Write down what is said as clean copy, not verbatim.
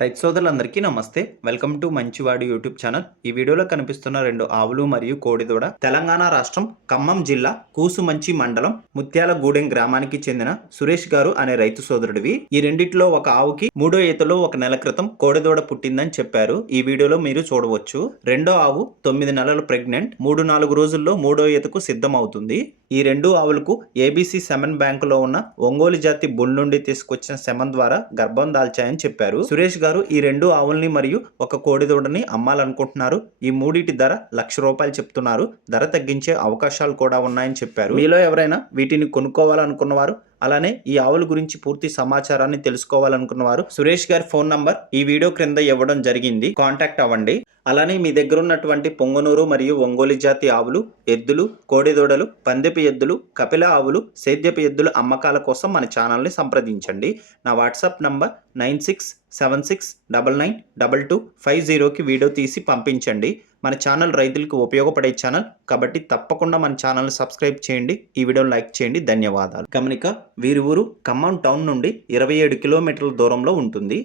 రైతు సోదరులందరికీ నమస్తే. వెల్కమ్ టు మంచివాడు యూట్యూబ్ ఛానల్. ఈ వీడియోలో కనిపిస్తున్న 2 ఆవులు మరియు కోడిదూడ తెలంగాణ రాష్ట్రం ఖమ్మం జిల్లా కూసుమంచి మండలం ముత్యాలగూడెం గ్రామానికి చెందిన సురేష్ గారు అనే రైతు సోదరుడివి. ఈ రెండిట్లో ఒక ఆవుకి మూడో ఈతలో 1 నెల క్రితం కోడిదూడ పుట్టిందని చెప్పారు. ఈ వీడియోలో మీరు చూడవచ్చు. రెండో ఆవు 9 నెలలు ప్రెగ్నెంట్. 3-4 రోజుల్లో మూడో ఈతకు సిద్ధమవుతుంది. ఈ 2 ఆవులకు ఏబీసీ సెమెన్ బ్యాంకులో ఉన్న ఒంగోలు జాతి బుల్ నుండి తీసుకొచ్చిన సెమన్ ద్వారా గర్భం దాల్చాయని చెప్పారు. సురేష్ గారు ఈ 2 ఆవుల్ని మరియు ఒక కోడిదూడని అమ్మాలనుకుంటున్నారు. ఈ మూడిటి ధర ₹1,00,000 చెప్తున్నారు. ధర తగ్గించే అవకాశాలు కూడా ఉన్నాయని చెప్పారు. మీలో ఎవరైనా వీటిని కొనుక్కోవాలనుకున్నవారు, అలానే ఈ ఆవుల గురించి పూర్తి సమాచారాన్ని తెలుసుకోవాలనుకున్నవారు సురేష్ గారి ఫోన్ నంబర్ ఈ వీడియో క్రింద ఇవ్వడం జరిగింది. కాంటాక్ట్ అవ్వండి. అలానే మీ దగ్గర ఉన్నటువంటి పొంగనూరు మరియు ఒంగోలు జాతి ఆవులు, ఎద్దులు, కోడిదూడలు, పందెపు ఎద్దులు, కపిల ఆవులు, సేద్యపు ఎద్దుల అమ్మకాల కోసం మన ఛానల్ని సంప్రదించండి. నా వాట్సాప్ నంబర్ 9676992250కి వీడియో తీసి పంపించండి. మన ఛానల్ రైతులకు ఉపయోగపడే ఛానల్ కాబట్టి తప్పకుండా మన ఛానల్ని సబ్స్క్రైబ్ చేయండి. ఈ వీడియోని లైక్ చేయండి. ధన్యవాదాలు. గమనిక, వీరి ఊరు ఖమ్మం టౌన్ నుండి 27 కిలోమీటర్ల దూరంలో ఉంటుంది.